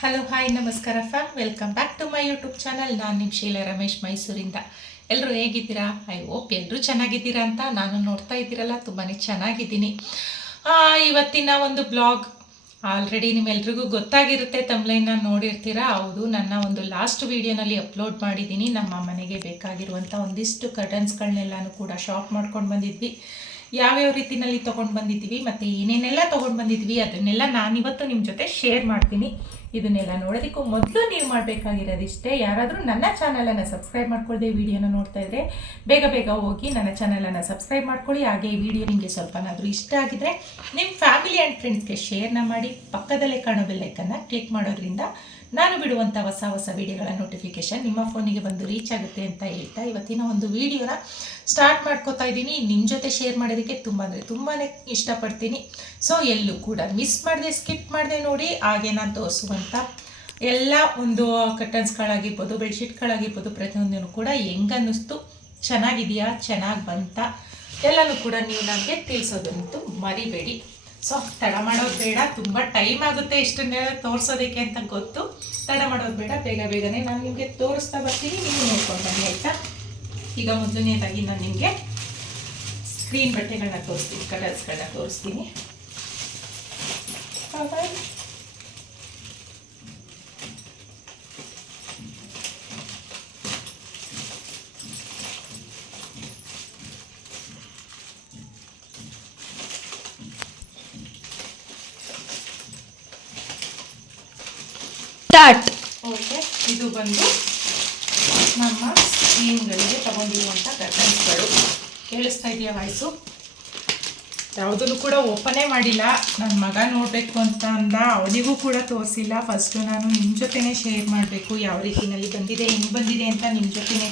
Hello hi ನಮಸ್ಕಾರ fam welcome back to my YouTube channel ನಾನು ನಿಮ್ಮ ಶೀಲಾ ರಮೇಶ್ ಮೈಸೂರಿಂದ. ಎಲ್ಲರೂ ಹೇಗಿದ್ದೀರಾ? ಐ ಓಪ್ ಎಲ್ಲರೂ ಚೆನ್ನಾಗಿದ್ದೀರಾ ಅಂತ ನಾನು ನೋಡ್ತಾ ಇದ್ದೀರಲ್ಲ ತುಂಬಾ ಚೆನ್ನಾಗಿದ್ದೀನಿ. ಇವತ್ತಿನ ಒಂದು ಬ್ಲಾಗ್ ಆಲ್ರೆಡಿ ನಿಮ್ಮೆಲ್ರಿಗೂ ಗೊತ್ತಾಗಿರುತ್ತೆ ತಮ್ಲೈನ ನೋಡಿರ್ತೀರಾ? ಹೌದು, ನನ್ನ ಒಂದು ಲಾಸ್ಟ್ ವೀಡಿಯೋನಲ್ಲಿ ಅಪ್ಲೋಡ್ ಮಾಡಿದ್ದೀನಿ. ನಮ್ಮ ಮನೆಗೆ ಬೇಕಾಗಿರುವಂಥ ಒಂದಿಷ್ಟು ಕರ್ಟನ್ಸ್ಗಳನ್ನೆಲ್ಲನೂ ಕೂಡ ಶಾಪ್ ಮಾಡ್ಕೊಂಡು ಬಂದಿದ್ವಿ. ಯಾವ್ಯಾವ ರೀತಿನಲ್ಲಿ ತೊಗೊಂಡು ಬಂದಿದ್ವಿ ಮತ್ತು ಏನೇನೆಲ್ಲ ತೊಗೊಂಡು ಬಂದಿದ್ವಿ ಅದನ್ನೆಲ್ಲ ನಾನಿವತ್ತು ನಿಮ್ಮ ಜೊತೆ ಶೇರ್ ಮಾಡ್ತೀನಿ. ಇದನ್ನೆಲ್ಲ ನೋಡೋದಕ್ಕೂ ಮೊದಲು ನೀವು ಮಾಡಬೇಕಾಗಿರೋದಿಷ್ಟೇ. ಯಾರಾದರೂ ನನ್ನ ಚಾನಲನ್ನು ಸಬ್ಸ್ಕ್ರೈಬ್ ಮಾಡ್ಕೊಳ್ಳದೆ ವಿಡಿಯೋನ ನೋಡ್ತಾ ಇದ್ದರೆ ಬೇಗ ಬೇಗ ಹೋಗಿ ನನ್ನ ಚಾನಲನ್ನು ಸಬ್ಸ್ಕ್ರೈಬ್ ಮಾಡ್ಕೊಳ್ಳಿ. ಹಾಗೆ ಈ ವಿಡಿಯೋ ನಿಮಗೆ ಸ್ವಲ್ಪನಾದರೂ ಇಷ್ಟ ಆಗಿದ್ರೆ ನಿಮ್ಮ ಫ್ಯಾಮಿಲಿ ಆ್ಯಂಡ್ ಫ್ರೆಂಡ್ಸ್ಗೆ ಶೇರ್ನ ಮಾಡಿ. ಪಕ್ಕದಲ್ಲೇ ಕಾಣೋ ಬೆಲ್ಲೈಕನ್ನು ಕ್ಲಿಕ್ ಮಾಡೋದ್ರಿಂದ ನಾನು ಬಿಡುವಂಥ ಹೊಸ ಹೊಸ ವಿಡಿಯೋಗಳ ನೋಟಿಫಿಕೇಶನ್ ನಿಮ್ಮ ಫೋನಿಗೆ ಬಂದು ರೀಚ್ ಆಗುತ್ತೆ ಅಂತ ಹೇಳ್ತಾ ಇವತ್ತಿನ ಒಂದು ವಿಡಿಯೋನ ಸ್ಟಾರ್ಟ್ ಮಾಡ್ಕೋತಾ ಇದ್ದೀನಿ. ನಿಮ್ಮ ಜೊತೆ ಶೇರ್ ಮಾಡೋದಕ್ಕೆ ತುಂಬ ಅಂದರೆ ತುಂಬಾ ಇಷ್ಟಪಡ್ತೀನಿ. ಸೊ ಎಲ್ಲೂ ಕೂಡ ಮಿಸ್ ಮಾಡಿದೆ ಸ್ಕಿಪ್ ಮಾಡಿದೆ ನೋಡಿ, ಹಾಗೆ ನಾನು ತೋರಿಸುವಂಥ ಎಲ್ಲ ಒಂದು ಕರ್ಟನ್ಸ್ಗಳಾಗಿರ್ಬೋದು ಬೆಡ್ಶೀಟ್ಗಳಾಗಿರ್ಬೋದು ಪ್ರತಿಯೊಂದನ್ನು ಕೂಡ ಹೆಂಗನ್ನಿಸ್ತು ಚೆನ್ನಾಗಿದೆಯಾ, ಚೆನ್ನಾಗಿ ಬಂತ, ಎಲ್ಲನೂ ಕೂಡ ನೀವು ನನಗೆ ತಿಳಿಸೋದಂತೂ ಮರಿಬೇಡಿ. ಸೊ ತಡ ಮಾಡೋದು ಬೇಡ. ತುಂಬ ಟೈಮ್ ಆಗುತ್ತೆ ಇಷ್ಟನ್ನೆಲ್ಲ ತೋರಿಸೋದಕ್ಕೆ ಅಂತ ಗೊತ್ತು. ತಡ ಮಾಡೋದು ಬೇಡ, ಬೇಗ ಬೇಗನೆ ನಾನು ನಿಮಗೆ ತೋರಿಸ್ತಾ ಬರ್ತೀನಿ, ನೀವು ನೋಡ್ಕೊಂಡು ಬನ್ನಿ, ಆಯಿತಾ? ಈಗ ಮೊದಲನೇದಾಗಿ ನಾನು ನಿಮಗೆ ಸ್ಕ್ರೀನ್ ಬಟ್ಟೆಗಳನ್ನ ತೋರಿಸ್ತೀನಿ ಕಲರ್ಸ್ಗಳನ್ನ ತೋರಿಸ್ತೀನಿ. ಸ್ಟಾರ್ಟ್. ಓಕೆ, ಇದು ಬಂದು ನಮ್ಮ ಸ್ಕೀಮ್ಗಳಿಗೆ ತಗೊಂಡಿರುವಂಥ ಕರ್ಟನ್ಸ್ಗಳು ಕೇಳಿಸ್ತಾ ಇದೆಯಾ ವಾಯ್ಸು? ಯಾವುದನ್ನು ಕೂಡ ಓಪನೇ ಮಾಡಿಲ್ಲ. ನನ್ನ ಮಗ ನೋಡಬೇಕು ಅಂತ ಅಂದ, ಅವನಿಗೂ ಕೂಡ ತೋರಿಸಿಲ್ಲ. ಫಸ್ಟು ನಾನು ನಿಮ್ಮ ಜೊತೆನೇ ಶೇರ್ ಮಾಡಬೇಕು, ಯಾವ ರೀತಿನಲ್ಲಿ ಬಂದಿದೆ, ಹೆಂಗೆ ಬಂದಿದೆ ಅಂತ ನಿಮ್ಮ ಜೊತೆನೇ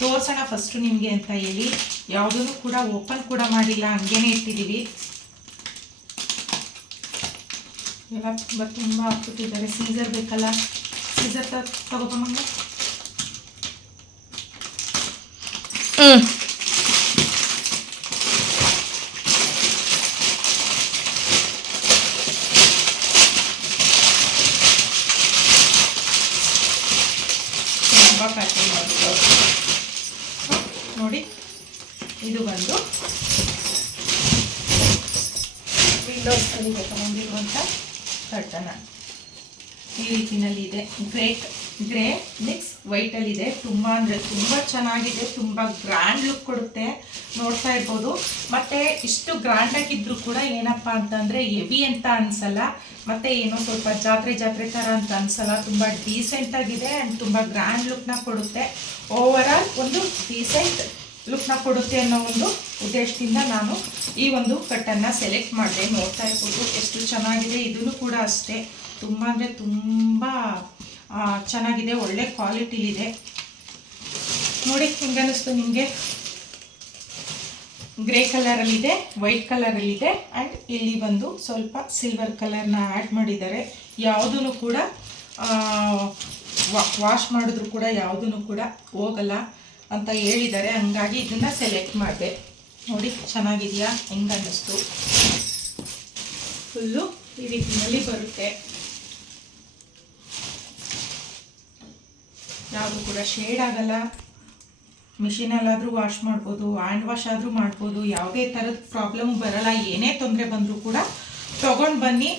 ತೋರಿಸೋಣ ಫಸ್ಟು ನಿಮಗೆ ಅಂತ ಹೇಳಿ. ಯಾವುದನ್ನು ಕೂಡ ಓಪನ್ ಕೂಡ ಮಾಡಿಲ್ಲ, ಹಂಗೇನೆ ಇಟ್ಟಿದ್ದೀವಿ ಎಲ್ಲ ತುಂಬ ತುಂಬ ಹಾಕ್ಬಿಟ್ಟಿದ್ದಾರೆ ಸೀಸರ್ ಬೇಕಲ್ಲ? ಸೀಸರ್ ತಗೋಬಮ್ಮ ಹ್ಮ್. ತುಂಬ ಪ್ಯಾಕಿಂಗ್ ನೋಡಿ ಇದು ಬಂದು ವಿಂಡೋಸ್ ವಿಂಡೋಸ್ಗಳಿಗೆ ತಗೊಂಡಿರುವಂಥ ಕರ್ಟನ ಈ ರೀತಿನಲ್ಲಿ ಇದೆ ಗ್ರೇ ಗ್ರೇ ಮಿಕ್ಸ್ ವೈಟಲ್ಲಿ ಇದೆ ತುಂಬ ಅಂದರೆ ತುಂಬ ಚೆನ್ನಾಗಿದೆ. ತುಂಬ ಗ್ರ್ಯಾಂಡ್ ಲುಕ್ ಕೊಡುತ್ತೆ. ನೋಡ್ತಾ ಇರ್ಬೋದು. ಮತ್ತು ಇಷ್ಟು ಗ್ರ್ಯಾಂಡ್ ಆಗಿದ್ರು ಕೂಡ ಏನಪ್ಪ ಅಂತಂದರೆ ಹೆವಿ ಅಂತ ಅನ್ಸಲ್ಲ. ಮತ್ತು ಏನೋ ಸ್ವಲ್ಪ ಜಾತ್ರೆ ಜಾತ್ರೆ ಥರ ಅಂತ ಅನ್ಸಲ್ಲ. ತುಂಬ ಡೀಸೆಂಟ್ ಆಗಿದೆ ಆ್ಯಂಡ್ ತುಂಬ ಗ್ರ್ಯಾಂಡ್ ಲುಕ್ನ ಕೊಡುತ್ತೆ. ಓವರ್ ಆಲ್ ಒಂದು ಡೀಸೆಂಟ್ ಲುಕ್ನ ಕೊಡುತ್ತೆ ಅನ್ನೋ ಒಂದು ಉದ್ದೇಶದಿಂದ ನಾನು ಈ ಒಂದು ಕಟ್ಟನ್ನು ಸೆಲೆಕ್ಟ್ ಮಾಡಿದೆ. ನೋಡ್ತಾ ಇರ್ಬೋದು ಎಷ್ಟು ಚೆನ್ನಾಗಿದೆ. ಇದೂ ಕೂಡ ಅಷ್ಟೇ. ತುಂಬ ಅಂದರೆ ತುಂಬ ಚೆನ್ನಾಗಿದೆ. ಒಳ್ಳೆ ಕ್ವಾಲಿಟಿಲಿದೆ ನೋಡಿ ಹೆಂಗೆ ಅನ್ನಿಸ್ತು ನಿಮಗೆ? ಗ್ರೇ ಕಲರಲ್ಲಿದೆ, ವೈಟ್ ಕಲರಲ್ಲಿದೆ ಆ್ಯಂಡ್ ಇಲ್ಲಿ ಬಂದು ಸ್ವಲ್ಪ ಸಿಲ್ವರ್ ಕಲರ್ನ ಆ್ಯಡ್ ಮಾಡಿದ್ದಾರೆ. ಯಾವುದೂ ಕೂಡ ವಾಶ್ ಮಾಡಿದ್ರು ಕೂಡ ಯಾವುದೂ ಕೂಡ ಹೋಗಲ್ಲ. ಅಂತ ಹೇಳಿದ್ದಾರೆ ಹಂಗಾಗಿ ಇದನ್ನು ಸೆಲೆಕ್ಟ್ ಮಾಡಿದೆ. ನೋಡಿ, ಚೆನ್ನಾಗಿದೆಯಾ? ಹೆಂಗ ಅನ್ನಿಸ್ತು? ಫುಲ್ಲು ಈ ರೀತಿಯಲ್ಲಿ ಬರುತ್ತೆ. ಯಾವುದು ಕೂಡ ಶೇಡ್ ಆಗಲ್ಲ. ಮಿಷಿನಲ್ಲಾದರೂ ವಾಶ್ ಮಾಡ್ಬೋದು ಹ್ಯಾಂಡ್ ವಾಶ್ ಆದರೂ ಮಾಡ್ಬೋದು, ಯಾವುದೇ ಥರದ ಪ್ರಾಬ್ಲಮ್ ಬರಲ್ಲ, ಏನೇ ತೊಂದರೆ ಬಂದರೂ ಕೂಡ ತೊಗೊಂಡು ಬನ್ನಿ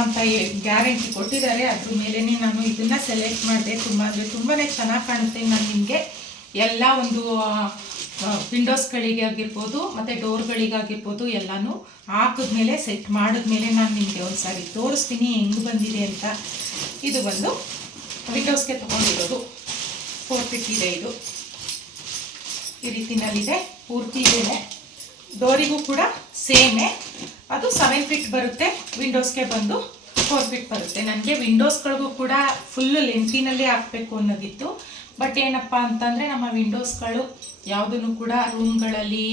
ಅಂತ ಗ್ಯಾರಂಟಿ ಕೊಟ್ಟಿದ್ದಾರೆ. ಅದ್ರ ಮೇಲೇ ನಾನು ಇದನ್ನು ಸೆಲೆಕ್ಟ್ ಮಾಡಿದೆ. ತುಂಬ, ಅಂದರೆ ತುಂಬಾ ಚೆನ್ನಾಗಿ ಕಾಣುತ್ತೆ ನಾನು ನಿಮಗೆ. ಎಲ್ಲ ಒಂದು ವಿಂಡೋಸ್ಗಳಿಗೆ ಆಗಿರ್ಬೋದು, ಮತ್ತು ಡೋರ್ಗಳಿಗಾಗಿರ್ಬೋದು ಎಲ್ಲನೂ ಹಾಕಿದ್ಮೇಲೆ ಸೆಟ್ ಮಾಡಿದ್ಮೇಲೆ ನಾನು ನಿಮಗೆ ಒಂದು ಸಾರಿ ತೋರಿಸ್ತೀನಿ, ಹೆಂಗೆ ಬಂದಿದೆ ಅಂತ. ಇದು ಬಂದು ವಿಂಡೋಸ್ಗೆ ತೊಗೊಂಡಿರೋದು. ಫೋರ್ ಫಿಟ್ ಇದೆ ಇದು. ಈ ರೀತಿನಲ್ಲಿದೆ, ಪೂರ್ತಿ ಇದೆ ಡೋರಿಗೂ ಕೂಡ ಸೇಮೇ. ಅದು ಸೆವೆನ್ ಫಿಟ್ ಬರುತ್ತೆ ವಿಂಡೋಸ್ಗೆ ಬಂದು ಫೋರ್ ಫಿಟ್ ಬರುತ್ತೆ. ನನಗೆ ವಿಂಡೋಸ್ಗಳಿಗೂ ಕೂಡ ಫುಲ್ಲು ಲೆಂತಿನಲ್ಲಿ ಹಾಕಬೇಕು ಅನ್ನೋದಿತ್ತು. ಬಟ್ ಏನಪ್ಪ ಅಂತಂದರೆ ನಮ್ಮ ವಿಂಡೋಸ್ಗಳು ಯಾವುದನ್ನು ಕೂಡ ರೂಮ್ಗಳಲ್ಲಿ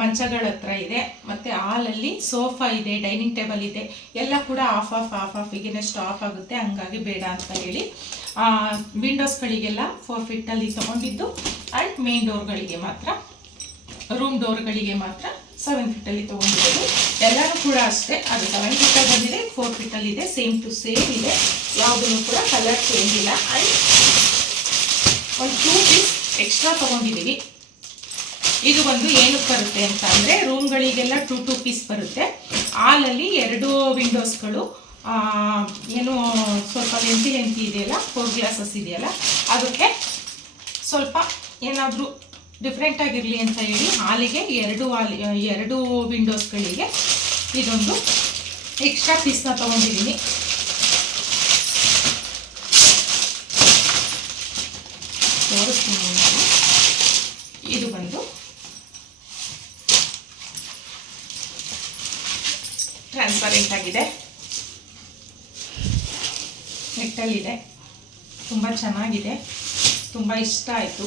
ಮಂಚಗಳ ಹತ್ರ ಇದೆ. ಮತ್ತು ಹಾಲಲ್ಲಿ ಸೋಫಾ ಇದೆ ಡೈನಿಂಗ್ ಟೇಬಲ್ ಇದೆ. ಎಲ್ಲ ಕೂಡ ಆಫ್ ಆಫ್ ಆಫ್ ಆಫ್ ಈಗಿನಷ್ಟು ಸ್ಟಾಪ್ ಆಗುತ್ತೆ. ಹಂಗಾಗಿ ಬೇಡ ಅಂತ ಹೇಳಿ ವಿಂಡೋಸ್ಗಳಿಗೆಲ್ಲ ಫೋರ್ ಫಿಟ್ಟಲ್ಲಿ ತೊಗೊಂಡಿದ್ದು ಆ್ಯಂಡ್ ಮೇನ್ ಡೋರ್ಗಳಿಗೆ ಮಾತ್ರ ರೂಮ್ ಡೋರ್ಗಳಿಗೆ ಮಾತ್ರ ಸೆವೆನ್ ಫಿಟ್ಟಲ್ಲಿ ತೊಗೊಂಡಿರೋದು. ಎಲ್ಲರೂ ಕೂಡ ಅಷ್ಟೇ, ಅದು ಸೆವೆನ್ ಫಿಟ್ಟಲ್ಲಿ ಬಂದಿದೆ ಫೋರ್ ಫಿಟ್ಟಲ್ಲಿ ಇದೆ ಸೇಮ್ ಟು ಸೇಮ್ ಇದೆ. ಯಾವುದನ್ನು ಕೂಡ ಕಲರ್ ಚೇಂಜ್ ಇಲ್ಲ. ಆ್ಯಂಡ್ ಒಂದು ಟೂ ಪೀಸ್ ಎಕ್ಸ್ಟ್ರಾ ತೊಗೊಂಡಿದ್ದೀವಿ. ಇದು ಒಂದು ಏನಕ್ಕೆ ಬರುತ್ತೆ ಅಂತ ಅಂದರೆ ರೂಮ್ಗಳಿಗೆಲ್ಲ ಟೂ ಟೂ ಪೀಸ್ ಬರುತ್ತೆ. ಹಾಲಲ್ಲಿ ಎರಡು ವಿಂಡೋಸ್ಗಳು ಏನು ಸ್ವಲ್ಪ ಲೆಂತಿ ಲೆಂತಿ ಇದೆಯಲ್ಲ ಫೋರ್ ಗ್ಲಾಸಸ್ ಇದೆಯಲ್ಲ, ಅದಕ್ಕೆ ಸ್ವಲ್ಪ ಏನಾದರೂ ಡಿಫ್ರೆಂಟ್ ಆಗಿರಲಿ ಅಂತ ಹೇಳಿ ಹಾಲಿಗೆ ಎರಡು ಹಾಲ್, ಎರಡು ವಿಂಡೋಸ್ಗಳಿಗೆ ಇದೊಂದು ಎಕ್ಸ್ಟ್ರಾ ಪೀಸ್ನ ತೊಗೊಂಡಿದ್ದೀನಿ. ಇದು ಬಂದು ಟ್ರಾನ್ಸ್ಪರೆಂಟ್ ಆಗಿದೆ. ನೆಟ್ಟಲ್ಲಿದೆ. ತುಂಬ ಚೆನ್ನಾಗಿದೆ. ತುಂಬ ಇಷ್ಟ ಆಯಿತು.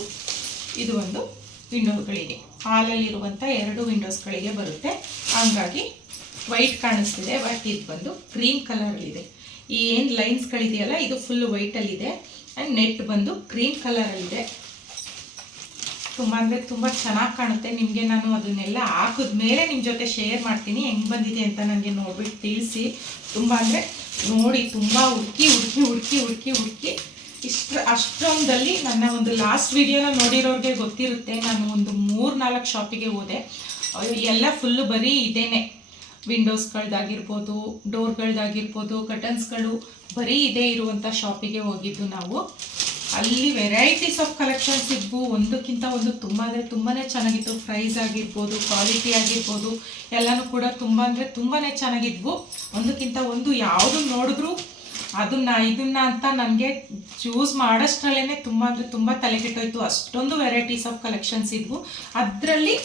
ಇದು ಒಂದು ವಿಂಡೋಗಳಿಗೆ. ಹಾಲಲ್ಲಿರುವಂಥ ಎರಡು ವಿಂಡೋಸ್ಗಳಿಗೆ ಬರುತ್ತೆ. ಹಾಗಾಗಿ ವೈಟ್ ಕಾಣಿಸ್ತಿದೆ, ಬಟ್ ಇದು ಬಂದು ಕ್ರೀಮ್ ಕಲರಲ್ಲಿದೆ ಈ ಏನು ಲೈನ್ಸ್ಗಳಿದೆಯಲ್ಲ, ಇದು ಫುಲ್ ವೈಟಲ್ಲಿದೆ ಆ್ಯಂಡ್ ನೆಟ್ ಬಂದು ಕ್ರೀಮ್ ಕಲರಲ್ಲಿದೆ ತುಂಬ ಅಂದರೆ ತುಂಬ ಚೆನ್ನಾಗಿ ಕಾಣುತ್ತೆ. ನಿಮಗೆ ನಾನು ಅದನ್ನೆಲ್ಲ ಹಾಕಿದ ಮೇಲೆ ನಿಮ್ಮ ಜೊತೆ ಶೇರ್ ಮಾಡ್ತೀನಿ. ಹೆಂಗೆ ಬಂದಿದೆ ಅಂತ ನನಗೆ ನೋಡ್ಬಿಟ್ಟು ತಿಳಿಸಿ. ತುಂಬ ಅಂದರೆ ನೋಡಿ, ತುಂಬ ಹುಡುಕಿ ಹುಡುಕಿ ಹುಡುಕಿ ಹುಡುಕಿ ಹುಡುಕಿ ಇಷ್ಟ ಅಷ್ಟೊಂದಲ್ಲಿ ನನ್ನ ಒಂದು ಲಾಸ್ಟ್ ವೀಡಿಯೋನ ನೋಡಿರೋರಿಗೆ ಗೊತ್ತಿರುತ್ತೆ. ನಾನು ಒಂದು ಮೂರು ನಾಲ್ಕು ಶಾಪಿಗೆ ಹೋದೆ. ಎಲ್ಲ ಫುಲ್ಲು ಬರೀ ಇದೇನೆ. ವಿಂಡೋಸ್ಗಳ್ದಾಗಿರ್ಬೋದು ಡೋರ್ಗಳ್ದಾಗಿರ್ಬೋದು ಕಟನ್ಸ್ಗಳು ಬರೀ ಇದೇ ಇರುವಂಥ ಶಾಪಿಗೆ ಹೋಗಿದ್ದು ನಾವು. ಅಲ್ಲಿ ವೆರೈಟೀಸ್ ಆಫ್ ಕಲೆಕ್ಷನ್ಸ್ ಇದ್ವು. ಒಂದಕ್ಕಿಂತ ಒಂದು ತುಂಬ ಅಂದರೆ ತುಂಬಾ ಚೆನ್ನಾಗಿತ್ತು. ಪ್ರೈಸ್ ಆಗಿರ್ಬೋದು ಕ್ವಾಲಿಟಿ ಆಗಿರ್ಬೋದು, ಎಲ್ಲನೂ ಕೂಡ ತುಂಬ ಅಂದರೆ ತುಂಬಾ ಚೆನ್ನಾಗಿದ್ವು. ಒಂದಕ್ಕಿಂತ ಒಂದು ಯಾವುದು ನೋಡಿದ್ರು ಅದನ್ನ, ಇದನ್ನ ಅಂತ ನನಗೆ ಚೂಸ್ ಮಾಡೋಷ್ಟ್ರಲ್ಲೇ ತುಂಬ ಅಂದರೆ ತುಂಬ ತಲೆಗೆಟ್ಟೋಯ್ತು ಅಷ್ಟೊಂದು ವೆರೈಟೀಸ್ ಆಫ್ ಕಲೆಕ್ಷನ್ಸ್ ಇದ್ವು. ಅದರಲ್ಲಿ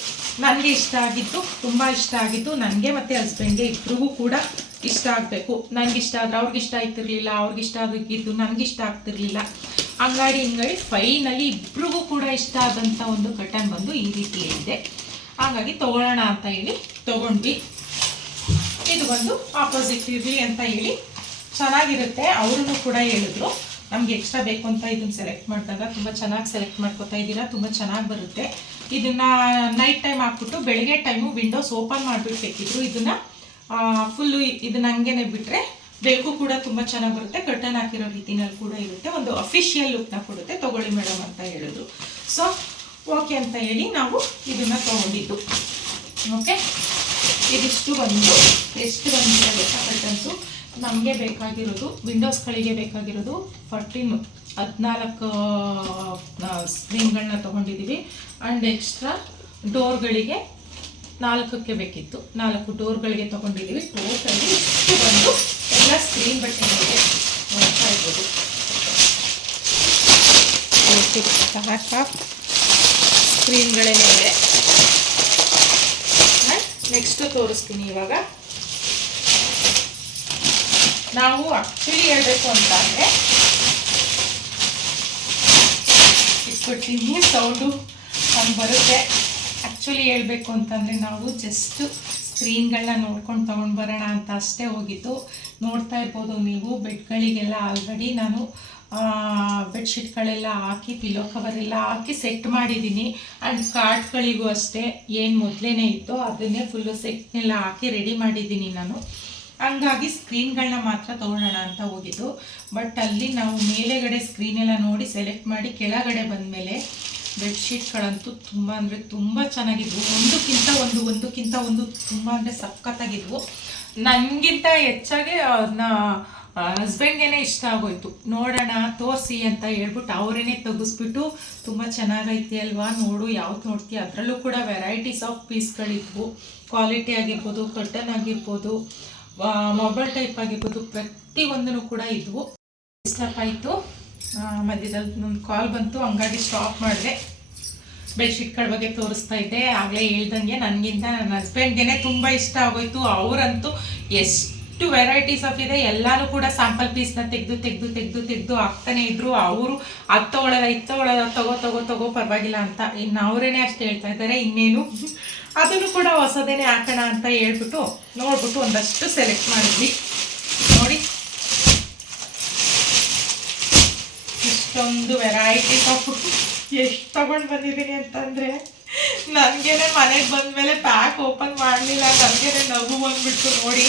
ನನಗೆ ಇಷ್ಟ ಆಗಿದ್ದು, ತುಂಬ ಇಷ್ಟ ಆಗಿದ್ದು ನನಗೆ ಮತ್ತು ಹಸ್ಬೆಂಡ್ಗೆ ಇಬ್ಬರಿಗೂ ಕೂಡ ಇಷ್ಟ ಆಗಬೇಕು. ನನಗೆ ಇಷ್ಟ ಆದರೆ ಅವ್ರಿಗೆ ಇಷ್ಟ ಆಗ್ತಿರ್ಲಿಲ್ಲ, ಅವ್ರಿಗೆ ಇಷ್ಟ ಆಗಿದ್ದು ನನಗೆ ಇಷ್ಟ ಆಗ್ತಿರ್ಲಿಲ್ಲ. ಹಂಗಾಗಿ ಹಿಂಗಾಡಿ ಫೈನಲಿ ಇಬ್ರಿಗೂ ಕೂಡ ಇಷ್ಟ ಆದಂಥ ಒಂದು ಕಟನ್ ಬಂದು ಈ ರೀತಿ ಇದೆ. ಹಾಗಾಗಿ ತೊಗೊಳ್ಳೋಣ ಅಂತ ಹೇಳಿ ತೊಗೊಂಡ್ವಿ. ಇದು ಬಂದು ಆಪೋಸಿಟ್ ಇರಲಿ ಅಂತ ಹೇಳಿ ಚೆನ್ನಾಗಿರುತ್ತೆ. ಅವ್ರೂ ಕೂಡ ಹೇಳಿದ್ರು. ನಮ್ಗೆ ಎಕ್ಸ್ಟ್ರಾ ಬೇಕು ಅಂತ ಇದನ್ನ ಸೆಲೆಕ್ಟ್ ಮಾಡಿದಾಗ ತುಂಬ ಚೆನ್ನಾಗಿ ಸೆಲೆಕ್ಟ್ ಮಾಡ್ಕೊತಾ ಇದ್ದೀರಾ, ತುಂಬ ಚೆನ್ನಾಗಿ ಬರುತ್ತೆ. ಇದನ್ನ ನೈಟ್ ಟೈಮ್ ಹಾಕ್ಬಿಟ್ಟು ಬೆಳಗ್ಗೆ ಟೈಮು ವಿಂಡೋಸ್ ಓಪನ್ ಮಾಡಿಬಿಟ್ಟು ಇದನ್ನು ಫುಲ್ಲು ಇದನ್ನ ಹಂಗೇನೆ ಬಿಟ್ಟರೆ ಬೆಳಕು ಕೂಡ ತುಂಬ ಚೆನ್ನಾಗಿ ಬರುತ್ತೆ. ಕರ್ಟನ್ ಹಾಕಿರೋ ರೀತಿನಲ್ಲಿ ಕೂಡ ಇರುತ್ತೆ. ಒಂದು ಅಫಿಷಿಯಲ್ ಲುಕ್ನ ಕೊಡುತ್ತೆ. ತಗೊಳ್ಳಿ ಮೇಡಮ್ ಅಂತ ಹೇಳಿದ್ರು. ಸೊ ಓಕೆ ಅಂತ ಹೇಳಿ ನಾವು ಇದನ್ನ ತಗೊಂಡಿದ್ದು. ಓಕೆ ಇದಿಷ್ಟು ಬಂದು, ಎಷ್ಟು ಬಂದಿದೆ ಕಟನ್ಸು ನಮಗೆ ಬೇಕಾಗಿರೋದು ವಿಂಡೋಸ್ಗಳಿಗೆ ಬೇಕಾಗಿರೋದು ಫೋರ್ಟೀನ್ ಹದಿನಾಲ್ಕು ಸ್ಕ್ರೀನ್ಗಳನ್ನ ತೊಗೊಂಡಿದ್ದೀವಿ ಆ್ಯಂಡ್ ಎಕ್ಸ್ಟ್ರಾ ಡೋರ್ಗಳಿಗೆ ನಾಲ್ಕಕ್ಕೆ ಬೇಕಿತ್ತು. ನಾಲ್ಕು ಡೋರ್ಗಳಿಗೆ ತೊಗೊಂಡಿದ್ದೀವಿ ಟೋಟಲಿ ಇಷ್ಟು ಬಂದು ಎಲ್ಲ ಸ್ಕ್ರೀನ್ ಬಟ್ಟೆಗಳಿಗೆ ನೋಡ್ತಾ ಇರ್ಬೋದು ಸ್ಕ್ರೀನ್ಗಳೇನೇ ಇದೆ ನೆಕ್ಸ್ಟು ತೋರಿಸ್ತೀನಿ ಇವಾಗ. ನಾವು ಆ್ಯಕ್ಚುಲಿ ಹೇಳಬೇಕು ಅಂತ ಅಂದರೆ ಇಟ್ಬಿಡ್ತೀನಿ ಸೌಂಡು ಹಂಗೆ ಬರುತ್ತೆ. ಆ್ಯಕ್ಚುಲಿ ಹೇಳಬೇಕು ಅಂತಂದರೆ ನಾವು ಜಸ್ಟ್ ಸ್ಕ್ರೀನ್ಗಳನ್ನ ನೋಡ್ಕೊಂಡು ತೊಗೊಂಡು ಬರೋಣ ಅಂತ ಅಷ್ಟೇ ಹೋಗಿದ್ದು. ನೋಡ್ತಾ ಇರ್ಬೋದು ನೀವು ಬೆಡ್ಗಳಿಗೆಲ್ಲ ಆಲ್ರೆಡಿ ನಾನು ಬೆಡ್ಶೀಟ್ಗಳೆಲ್ಲ ಹಾಕಿ ಪಿಲೋ ಕವರ್ ಎಲ್ಲ ಹಾಕಿ ಸೆಟ್ ಮಾಡಿದ್ದೀನಿ. ಆ್ಯಂಡ್ ಕಾರ್ಟ್ಗಳಿಗೂ ಅಷ್ಟೇ, ಏನು ಮೊದಲೇ ಇತ್ತು ಅದನ್ನೇ ಫುಲ್ಲು ಸೆಟ್ನೆಲ್ಲ ಹಾಕಿ ರೆಡಿ ಮಾಡಿದ್ದೀನಿ ನಾನು. ಹಂಗಾಗಿ ಸ್ಕ್ರೀನ್ಗಳನ್ನ ಮಾತ್ರ ತೊಗೊಳ್ಳೋಣ ಅಂತ ಹೋಗಿದ್ದು. ಬಟ್ ಅಲ್ಲಿ ನಾವು ಮೇಲೆಗಡೆ ಸ್ಕ್ರೀನ್ ಎಲ್ಲ ನೋಡಿ ಸೆಲೆಕ್ಟ್ ಮಾಡಿ ಕೆಳಗಡೆ ಬಂದಮೇಲೆ ಬೆಡ್ಶೀಟ್ಗಳಂತೂ ತುಂಬ ಅಂದರೆ ತುಂಬ ಚೆನ್ನಾಗಿದ್ವು. ಒಂದಕ್ಕಿಂತ ಒಂದು ಒಂದಕ್ಕಿಂತ ಒಂದು ತುಂಬ ಅಂದರೆ ಸಖತ್ತಾಗಿದ್ವು. ನನಗಿಂತ ಹೆಚ್ಚಾಗಿ ಅದನ್ನ ಇಷ್ಟ ಆಗೋಯ್ತು. ನೋಡೋಣ, ತೋರಿಸಿ ಅಂತ ಹೇಳ್ಬಿಟ್ಟು ಅವರೇನೆ ತೆಗೆಸ್ಬಿಟ್ಟು ತುಂಬ ಚೆನ್ನಾಗೈತಿ ಅಲ್ವಾ, ನೋಡು, ಯಾವ್ದು ನೋಡ್ತೀಯ? ಅದರಲ್ಲೂ ಕೂಡ ವೆರೈಟೀಸ್ ಆಫ್ ಪೀಸ್ಗಳಿದ್ವು ಕ್ವಾಲಿಟಿ ಆಗಿರ್ಬೋದು ಕಟ್ಟನ್ ಆಗಿರ್ಬೋದು ಮೊಬೈಲ್ ಟೈಪ್ ಆಗಿರ್ಬೋದು ಪ್ರತಿಯೊಂದೂ ಕೂಡ ಇದ್ವು ಡಿಸ್ಟರ್ಬ್ ಆಯಿತು. ಮಧ್ಯದಲ್ಲಿ ನನ್ನ ಕಾಲ್ ಬಂತು, ಹಂಗಾಗಿ ಸ್ಟಾಪ್ ಮಾಡಿದೆ. ಬೆಡ್ಶೀಟ್ಗಳ ಬಗ್ಗೆ ತೋರಿಸ್ತಾ ಇದ್ದೆ. ಆಗಲೇ ಹೇಳ್ದಂಗೆ ನನಗಿಂತ ನನ್ನ ಹಸ್ಬೆಂಡ್ಗೆ ತುಂಬ ಇಷ್ಟ ಆಗೋಯ್ತು. ಅವರಂತೂ ಎಷ್ಟು ವೆರೈಟೀಸ್ ಆಫ್ ಇದೆ, ಎಲ್ಲಾನು ಕೂಡ ಸ್ಯಾಂಪಲ್ ಪೀಸ್ನ ತೆಗೆದು ತೆಗೆದು ತೆಗೆದು ತೆಗೆದು ಹಾಕ್ತಾನೆ ಇದ್ರು. ಅವರು ಅದು ತಗೊಳ್ಳೋದ ಇದು ತಗೊಳ್ಳೋದ ತಗೋ ತಗೋ ತಗೋ ಪರವಾಗಿಲ್ಲ ಅಂತ ಇನ್ನು ಅವರೇನೆ ಅಷ್ಟು ಹೇಳ್ತಾ ಇದ್ದಾರೆ. ಇನ್ನೇನು? ಅದನ್ನು ಕೂಡ ಹೊಸದೇನೆ ಹಾಕೋಣ ಅಂತ ಹೇಳ್ಬಿಟ್ಟು ನೋಡ್ಬಿಟ್ಟು ಒಂದಷ್ಟು ಸೆಲೆಕ್ಟ್ ಮಾಡಿದ್ವಿ. ನೋಡಿ. ಇಷ್ಟೊಂದು ವೆರೈಟೀಸ್ ಆಫ್ ಎಷ್ಟು ತಗೊಂಡು ಬಂದಿದ್ದೀನಿ ಅಂತಂದರೆ, ನನಗೇನೆ ಮನೆಗೆ ಬಂದ್ಮೇಲೆ ಪ್ಯಾಕ್ ಓಪನ್ ಮಾಡಲಿಲ್ಲ. ನನಗೇನೆ ನಗು ಬಂದ್ಬಿಟ್ಟು ನೋಡಿ.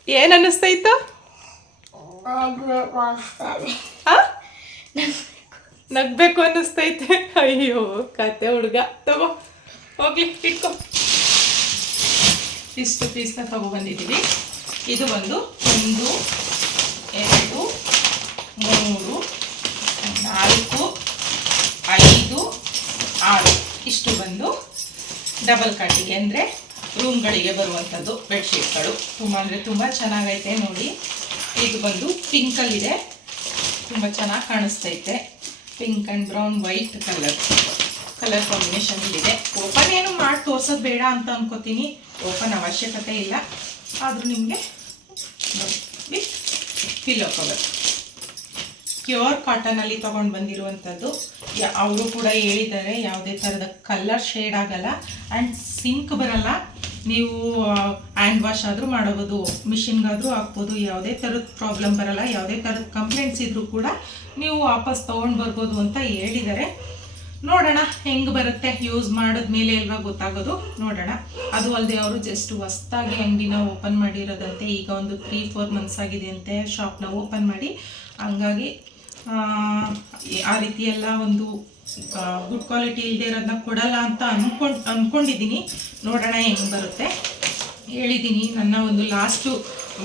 ಏನ್ ಅನ್ನಿಸ್ತೈತು ಇತ್ತು? ನಗ್ಬೇಕು ಅನ್ನಿಸ್ತೈತೆ ಅಯ್ಯೋ, ಕತೆ ಹುಡುಗ. ತಗೋ, ಹೋಗ್ಲಿ, ಇಟ್ಕೋ. ಇಷ್ಟು ಪೀಸ್ನ ತಗೊಬಂದಿದ್ದೀವಿ ಇದು ಒಂದು ಒಂದು, ಎರಡು, ಮೂರು, ನಾಲ್ಕು, ಐದು, ಆರು. ಇಷ್ಟು ಬಂದು ಡಬಲ್ ಕಟ್ಟಿಗೆ ಅಂದರೆ ರೂಮ್ಗಳಿಗೆ ಬರುವಂಥದ್ದು ಬೆಡ್ಶೀಟ್ಗಳು ತುಂಬ ಅಂದರೆ ತುಂಬ ಚೆನ್ನಾಗೈತೆ ನೋಡಿ. ಇದು ಬಂದು ಪಿಂಕಲ್ಲಿದೆ ತುಂಬ ಚೆನ್ನಾಗಿ ಕಾಣಿಸ್ತೈತೆ. Pink and brown white colour colour combination ಇದೆ ಓಪನ್ ಏನು ಮಾಡಿ ತೋರ್ಸೋದು ಬೇಡ ಅಂತ ಅನ್ಕೋತೀನಿ. ಓಪನ್ ಅವಶ್ಯಕತೆ ಇಲ್ಲ. ಆದರೂ ನಿಮಗೆ ವಿತ್ ಪಿಲ್ಲೋ ಕವರ್ ಪ್ಯೂರ್ ಕಾಟನಲ್ಲಿ ತೊಗೊಂಡು ಬಂದಿರುವಂಥದ್ದು ಅವರು ಕೂಡ ಹೇಳಿದ್ದಾರೆ, ಯಾವುದೇ ಥರದ ಕಲರ್ ಶೇಡ್ ಆಗಲ್ಲ. ಆ್ಯಂಡ್ ಸಿಂಕ್ ಬರಲ್ಲ. ನೀವು ಹ್ಯಾಂಡ್ ವಾಶ್ ಆದರೂ ಮಾಡಬಹುದು ಮಿಷಿನ್ಗಾದರೂ ಹಾಕ್ಬೋದು, ಯಾವುದೇ ಥರದ ಪ್ರಾಬ್ಲಮ್ ಬರಲ್ಲ, ಯಾವುದೇ ಥರದ ಕಂಪ್ಲೇಂಟ್ಸ್ ಇದ್ದರೂ ಕೂಡ ನೀವು ವಾಪಸ್ ತೊಗೊಂಡು ಬರ್ಬೋದು ಅಂತ ಹೇಳಿದ್ದಾರೆ. ನೋಡೋಣ, ಹೆಂಗೆ ಬರುತ್ತೆ ಯೂಸ್ ಮಾಡಿದ ಮೇಲೆ ಎಲ್ಲ ಗೊತ್ತಾಗೋದು. ನೋಡೋಣ. ಅದು ಅಲ್ಲದೆ ಅವರು ಜಸ್ಟ್ ಹೊಸ್ದಾಗಿ ಅಂಗಡಿನ ಓಪನ್ ಮಾಡಿರೋದಂತೆ, ಈಗ ಒಂದು ತ್ರೀ ಫೋರ್ ಮಂತ್ಸ್ ಆಗಿದೆ ಅಂತೆ ಶಾಪ್ನ ಓಪನ್ ಮಾಡಿ, ಹಂಗಾಗಿ ಆ, ರೀತಿ ಎಲ್ಲ ಒಂದು ಗುಡ್ ಕ್ವಾಲಿಟಿ ಇಲ್ಲದೆ ಇರೋದನ್ನ ಕೊಡಲ್ಲ ಅಂತ ಅಂದ್ಕೊಂಡು ಅಂದ್ಕೊಂಡಿದ್ದೀನಿ ನೋಡೋಣ ಹೆಂಗೆ ಬರುತ್ತೆ. ಹೇಳಿದ್ದೀನಿ ನನ್ನ ಒಂದು ಲಾಸ್ಟು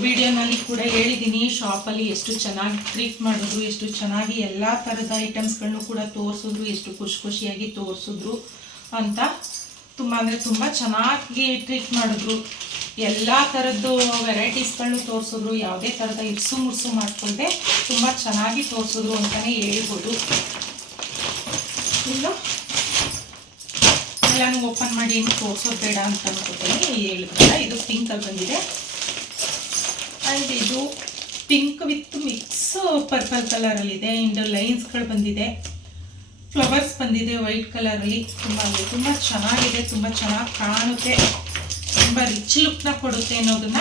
ವಿಡಿಯೋನಲ್ಲಿ ಕೂಡ ಹೇಳಿದ್ದೀನಿ ಶಾಪಲ್ಲಿ ಎಷ್ಟು ಚೆನ್ನಾಗಿ ಟ್ರೀಟ್ ಮಾಡಿದ್ರು ಎಷ್ಟು ಚೆನ್ನಾಗಿ ಎಲ್ಲ ಥರದ ಐಟಮ್ಸ್ಗಳನ್ನು ಕೂಡ ತೋರಿಸಿದ್ರು ಎಷ್ಟು ಖುಷಿ ಖುಷಿಯಾಗಿ ತೋರಿಸಿದ್ರು ಅಂತ. ತುಂಬ ಅಂದರೆ ತುಂಬ ಚೆನ್ನಾಗಿ ಟ್ರೀಟ್ ಮಾಡಿದ್ರು. ಎಲ್ಲ ಥರದ್ದು ವೆರೈಟೀಸ್ಗಳನ್ನು ತೋರಿಸಿದ್ರು. ಯಾವುದೇ ಥರದ ಇರ್ಸು ಮುರ್ಸು ಮಾಡಿಕೊಂಡೆ ತುಂಬ ಚೆನ್ನಾಗಿ ತೋರಿಸಿದ್ರು ಅಂತಲೇ ಹೇಳ್ಬೋದು. ಇನ್ನು ಎಲ್ಲಾನು ಓಪನ್ ಮಾಡಿ ಏನು ತೋರಿಸೋದು ಬೇಡ ಅಂತ ಅನ್ಕೋತೀನಿ. ಹೇಳಿದ್ರಲ್ಲ, ಇದು ಪಿಂಕಲ್ಲಿ ಬಂದಿದೆ. ಆ್ಯಂಡ್ ಇದು ಪಿಂಕ್ ವಿತ್ ಮಿಕ್ಸ್ ಪರ್ಪಲ್ ಕಲರಲ್ಲಿದೆ ಇಂಡ್ ಲೈನ್ಸ್ಗಳು ಬಂದಿದೆ. ಫ್ಲವರ್ಸ್ ಬಂದಿದೆ ವೈಟ್ ಕಲರಲ್ಲಿ ತುಂಬ ತುಂಬ ಚೆನ್ನಾಗಿದೆ, ತುಂಬ ಚೆನ್ನಾಗಿ ಕಾಣುತ್ತೆ. ತುಂಬ ರಿಚ್ ಲುಕ್ನ ಕೊಡುತ್ತೆ ಅನ್ನೋದನ್ನ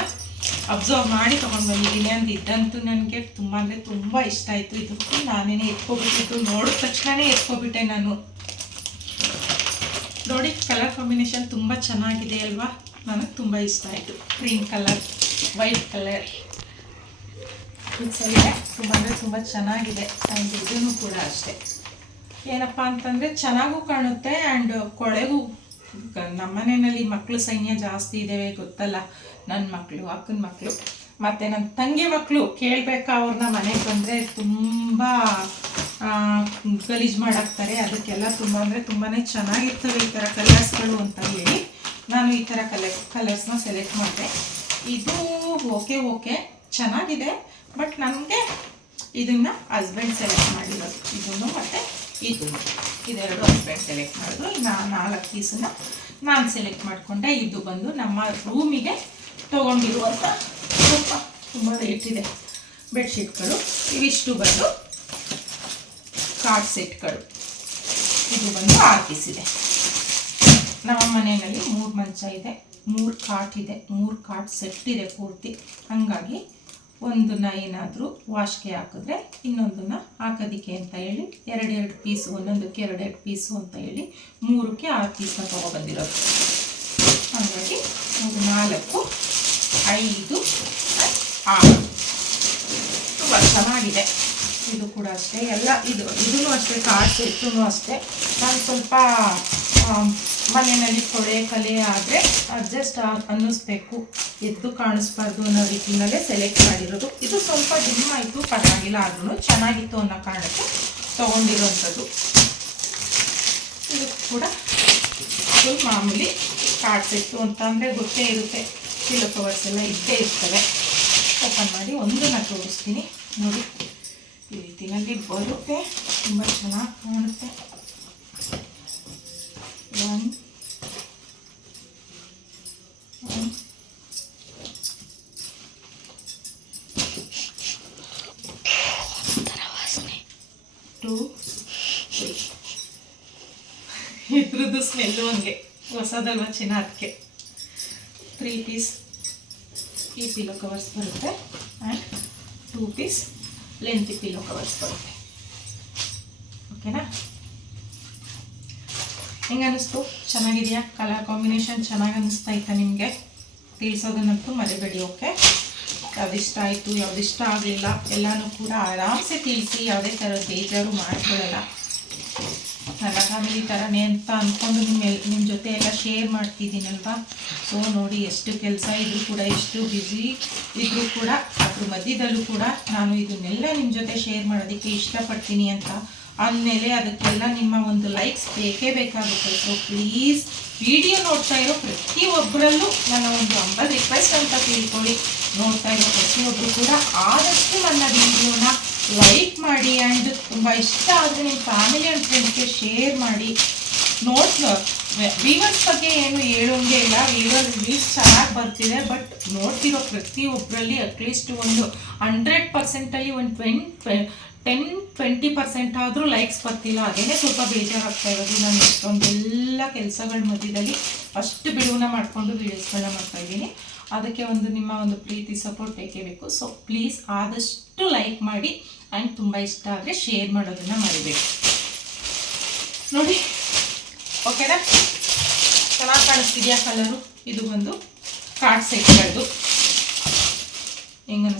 ಅಬ್ಸರ್ವ್ ಮಾಡಿ ತೊಗೊಂಡು ಬಂದಿದ್ದೀನಿ ಅಂತ ಇದ್ದಂತೂ ನನಗೆ. ತುಂಬ ಅಂದರೆ ತುಂಬ ಇಷ್ಟ ಆಯಿತು ಇದಕ್ಕೂ. ನಾನೇನೇ ಎತ್ಕೊಬಿಟ್ಟಿದ್ದು, ನೋಡಿದ ತಕ್ಷಣವೇ ಎತ್ಕೊಬಿಟ್ಟೆ ನಾನು. ನೋಡಿ ಕಲರ್ ಕಾಂಬಿನೇಷನ್ ತುಂಬ ಚೆನ್ನಾಗಿದೆ ಅಲ್ವಾ? ನನಗೆ ತುಂಬ ಇಷ್ಟ ಆಯಿತು. ಕ್ರೀಮ್ ಕಲರ್ ವೈಟ್ ಕಲರ್ ಆಗಿದೆ ತುಂಬ ಅಂದರೆ ತುಂಬ ಚೆನ್ನಾಗಿದೆ. ಆ್ಯಂಡ್ ಇದೂ ಕೂಡ ಅಷ್ಟೇ. ಏನಪ್ಪ ಅಂತಂದರೆ ಚೆನ್ನಾಗೂ ಕಾಣುತ್ತೆ ಆ್ಯಂಡ್ ಕೊಳೆಗೂ ನಮ್ಮ ಮನೆಯಲ್ಲಿ ಮಕ್ಕಳು ಸೈನ್ಯ ಜಾಸ್ತಿ ಇದ್ದಾವೆ ಗೊತ್ತಲ್ಲ. ನನ್ನ ಮಕ್ಕಳು ಅಕ್ಕನ ಮಕ್ಕಳು ಮತ್ತು ನನ್ನ ತಂಗಿ ಮಕ್ಕಳು ಕೇಳಬೇಕಾ ಅವ್ರನ್ನ ಮನೆಗೆ ಬಂದರೆ ತುಂಬ ಗಲೀಜು ಮಾಡಾಕ್ತಾರೆ. ಅದಕ್ಕೆಲ್ಲ ತುಂಬ ಅಂದರೆ ತುಂಬಾ ಚೆನ್ನಾಗಿರ್ತವೆ ಈ ಥರ ಕಲರ್ಸ್ಗಳು ಅಂತ ಹೇಳಿ ನಾನು ಈ ಥರ ಕಲರ್ ಕಲರ್ಸ್ನ ಸೆಲೆಕ್ಟ್ ಮಾಡಿದೆ. ಇದು ಓಕೆ ಓಕೆ, ಚೆನ್ನಾಗಿದೆ. ಬಟ್ ನನಗೆ ಇದನ್ನು ಹಸ್ಬೆಂಡ್ ಸೆಲೆಕ್ಟ್ ಮಾಡಿರೋದು. ಇದನ್ನು ಮತ್ತು ಇದನ್ನು ಇದೆರಡು ಹಸ್ಬೆಂಡ್ ಸೆಲೆಕ್ಟ್ ಮಾಡಿದ್ರು. ನಾ ನಾಲ್ಕು ಪೀಸನ್ನ ನಾನು ಸೆಲೆಕ್ಟ್ ಮಾಡಿಕೊಂಡೆ. ಇದು ಬಂದು ನಮ್ಮ ರೂಮಿಗೆ ತೊಗೊಂಡಿರುವಂಥ ಸ್ವಲ್ಪ ತುಂಬ ರೇಟ್ ಇದೆ. ಬೆಡ್ಶೀಟ್ಗಳು ಇವಿಷ್ಟು ಬಂದು ಕಾರ್ಡ್ ಸೆಟ್ಗಳು ಇದು ಬಂದು ಆರು ಪೀಸ್ ಇದೆ. ನಮ್ಮ ಮನೆಯಲ್ಲಿ ಮೂರು ಮಂಚ ಇದೆ. ಮೂರು ಕಾಟ್ ಇದೆ. ಮೂರು ಕಾಟ್ ಸೆಟ್ ಇದೆ ಪೂರ್ತಿ. ಹಾಗಾಗಿ ಒಂದನ್ನ ಏನಾದರೂ ವಾಶ್ಗೆ ಹಾಕಿದ್ರೆ ಇನ್ನೊಂದನ್ನ ಹಾಕೋದಕ್ಕೆ ಅಂತ ಹೇಳಿ, ಎರಡೆರಡು ಪೀಸು ಒಂದೊಂದಕ್ಕೆ ಎರಡೆರಡು ಪೀಸು ಅಂತ ಹೇಳಿ ಮೂರಕ್ಕೆ ಆರು ಪೀಸನ್ನ ತೊಗೊಬಂದಿರೋದು ಹಾಗಾಗಿ ಒಂದು ನಾಲ್ಕು, ಐದು, ಆರು. ತುಂಬ ಚೆನ್ನಾಗಿದೆ. ಇದು ಕೂಡ ಅಷ್ಟೇ. ಎಲ್ಲ ಇದು ಇದೂ ಅಷ್ಟೇ, ಕಾಸು ಇಟ್ಟು ಅಷ್ಟೇ. ನಾನು ಸ್ವಲ್ಪ ಮನೆಯಲ್ಲಿ ಕೊಳೆ ಕಲೆ ಆದರೆ ಅಡ್ಜಸ್ಟ್ ಅನ್ನಿಸ್ಬೇಕು. ಎದ್ದು ಕಾಣಿಸ್ಬಾರ್ದು ಅನ್ನೋ ರೀತಿಯಲ್ಲೇ ಸೆಲೆಕ್ಟ್ ಮಾಡಿರೋದು. ಇದು ಸ್ವಲ್ಪ ಡಿಮ್ ಆಯಿತು, ಪರವಾಗಿಲ್ಲ, ಆದ್ರೂ ಚೆನ್ನಾಗಿತ್ತು ಅನ್ನೋ ಕಾರಣಕ್ಕೆ ತೊಗೊಂಡಿರೋಂಥದ್ದು. ಇದು ಕೂಡ ಫುಲ್ ಮಾಮೂಲಿ ಕಾರ್ಡ್ಸ್ ಇತ್ತು ಅಂತ ಗೊತ್ತೇ ಇರುತ್ತೆ. ಪಿಲ್ಲೋ ಕವರ್ಸ್ ಎಲ್ಲ ಇದ್ದೇ ಇರ್ತವೆ. ಓಪನ್ ಮಾಡಿ ಒಂದನ್ನು ತೋರಿಸ್ತೀನಿ. ನೋಡಿ, ಈ ರೀತಿಯಲ್ಲಿ ಬರುತ್ತೆ. ತುಂಬ ಚೆನ್ನಾಗಿ ಕಾಣುತ್ತೆ. ತ್ರೀ ಇದ್ರದ್ದು ಸ್ಮೆಲ್ಲು ಹಂಗೆ. ಹೊಸದಲ್ವ ಚಿನ್ನ ಅದಕ್ಕೆ ತ್ರೀ ಪೀಸ್ ಈ ಪಿಲೋ ಕವರ್ಸ್ ಬರುತ್ತೆ. And two piece lengthy pillow covers ಬರುತ್ತೆ. ಓಕೆನಾ ಹೆಂಗೆ ಅನ್ನಿಸ್ತು? ಚೆನ್ನಾಗಿದೆಯಾ? ಕಲರ್ ಕಾಂಬಿನೇಷನ್ ಚೆನ್ನಾಗಿ ಅನ್ನಿಸ್ತಾ ಇತ್ತಾ ನಿಮಗೆ? ತಿಳಿಸೋದನ್ನಂತೂ ಮರಿಬೇಡಿ ಓಕೆ ಯಾವ್ದಿಷ್ಟ ಆಯಿತು, ಯಾವ್ದಿಷ್ಟ ಆಗಲಿಲ್ಲ, ಎಲ್ಲನೂ ಕೂಡ ಆರಾಮ್ಸೆ ತಿಳಿಸಿ, ಯಾವುದೇ ಥರ ಬೇಜಾರು ಮಾಡ್ಕೊಳ್ಳಲ್ಲ ನನ್ನ ಫ್ಯಾಮಿಲಿ ಥರನೇ ಅಂತ ಅಂದ್ಕೊಂಡು ನಿಮ್ಮ ನಿಮ್ಮ ಜೊತೆ ಎಲ್ಲ ಶೇರ್ ಮಾಡ್ತಿದ್ದೀನಲ್ವಾ? ಸೊ ನೋಡಿ ಎಷ್ಟು ಕೆಲಸ ಇದ್ರೂ ಕೂಡ, ಎಷ್ಟು ಬ್ಯುಸಿ ಇದ್ರೂ ಕೂಡ, ಅದ್ರ ಮಧ್ಯದಲ್ಲೂ ಕೂಡ ನಾನು ಇದನ್ನೆಲ್ಲ ನಿಮ್ಮ ಜೊತೆ ಶೇರ್ ಮಾಡೋದಕ್ಕೆ ಇಷ್ಟಪಡ್ತೀನಿ ಅಂತ ಅಂದಮೇಲೆ ಅದಕ್ಕೆಲ್ಲ ನಿಮ್ಮ ಒಂದು ಲೈಕ್ಸ್ ಬೇಕೇ ಬೇಕಾಗುತ್ತೆ. ಸೊ ಪ್ಲೀಸ್ ವಿಡಿಯೋ ನೋಡ್ತಾ ಇರೋ ಪ್ರತಿಯೊಬ್ಬರಲ್ಲೂ ನನ್ನ ಒಂದು ಅಂಬರ್ ರಿಕ್ವೆಸ್ಟ್ ಅಂತ ತಿಳ್ಕೊಳ್ಳಿ. ನೋಡ್ತಾ ಇರೋ ಪ್ರತಿಯೊಬ್ಬರು ಕೂಡ ಆದಷ್ಟು ನನ್ನ ವಿಡಿಯೋನ ಲೈಕ್ ಮಾಡಿ ಆ್ಯಂಡ್ ತುಂಬ ಇಷ್ಟ ಆದರೆ ನಿಮ್ಮ ಫ್ಯಾಮಿಲಿ ಆ್ಯಂಡ್ ಫ್ರೆಂಡ್ಸ್ಗೆ ಶೇರ್ ಮಾಡಿ. ನೋಟ್ ವೀವರ್ಸ್ ಬಗ್ಗೆ ಏನು ಹೇಳೋಂಗೆ ಇಲ್ಲ. ವೀವರ್ ವ್ಯೂಸ್ ಚೆನ್ನಾಗಿ ಬರ್ತಿದೆ ಬಟ್ ನೋಡ್ತಿರೋ ಪ್ರತಿಯೊಬ್ಬರಲ್ಲಿ ಅಟ್ಲೀಸ್ಟ್ ಒಂದು ಹಂಡ್ರೆಡ್ ಪರ್ಸೆಂಟಲ್ಲಿ ಒಂದು ಟ್ವೆಂಟ್ ಟೆನ್ ಟ್ವೆಂಟಿ ಪರ್ಸೆಂಟ್ ಆದರೂ ಲೈಕ್ಸ್ ಬರ್ತಿಲ್ಲ. ಅದೇನೇ ಸ್ವಲ್ಪ ಬೇಜಾರಾಗ್ತಾ ಇರೋದು. ನಾನು ಎಷ್ಟೊಂದೆಲ್ಲ ಕೆಲಸಗಳ ಮಧ್ಯದಲ್ಲಿ ಅಷ್ಟು ಬಿಡುವನ್ನ ಮಾಡಿಕೊಂಡು ವೀಡಿಯೋಸ್ಗಳನ್ನ ಮಾಡ್ತಾ ಇದ್ದೀನಿ. ಅದಕ್ಕೆ ಒಂದು ನಿಮ್ಮ ಒಂದು ಪ್ರೀತಿ ಸಪೋರ್ಟ್ ಬೇಕೇ ಬೇಕು. ಸೊ ಪ್ಲೀಸ್ ಆದಷ್ಟು ಲೈಕ್ ಮಾಡಿ ಆ್ಯಂಡ್ ತುಂಬ ಇಷ್ಟ ಆದರೆ ಶೇರ್ ಮಾಡೋದನ್ನು ಮಾಡಬೇಕು ನೋಡಿ ಓಕೆನಾ ಚೆನ್ನಾಗಿ ಕಾಣಿಸ್ತಿದೆಯಾ ಕಲರು ಇದು ಒಂದು ಕಾರ್ಡ್ ಸೆಟ್ಗಳದ್ದು ಹೆಂಗೆ